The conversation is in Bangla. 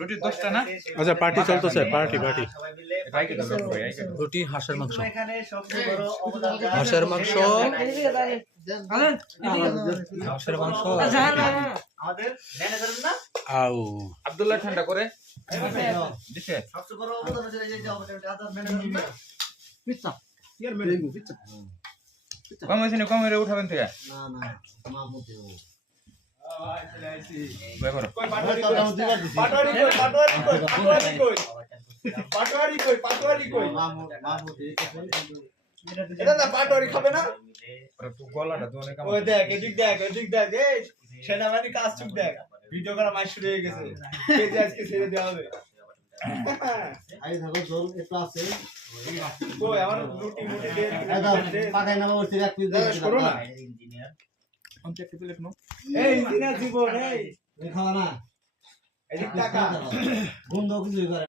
রুটি 10টা না? আচ্ছা পার্টি চলতেছে, পার্টি রুটি হাঁসের মাংস, হাঁসের মাংস, হাঁসের মাংস। আমাদের ম্যানেজার না আউ আব্দুল্লাহ ঠান্ডা করে দিছে। সবচেয়ে বড় অবদান হচ্ছে এই যে আমাদের ম্যানেজার না কম হয়েছে না, কম হয়ে উঠাবেন থেকে না মাহমুদ বের করো। আরে তুই গলাটা তো অনেক ওই দেখ এদিক দেখ এই সেনাবাহিনী কাজ চুপ দেখ ভিডিও করা মাস শুরু হয়ে গেছে পেজে আজকে ছেড়ে দেওয়া হবে আই থাকো জল একটু আছে কই আমার রুটি মুটি দে একদম পাকাই না বলছি এক পিস দাদা করো না ইঞ্জিনিয়ার আমি একটা প্লেট নো এই ইঞ্জিনিয়ার জীবন এই খাওয়া না এদিক টাকা গন্ধ কিছু করে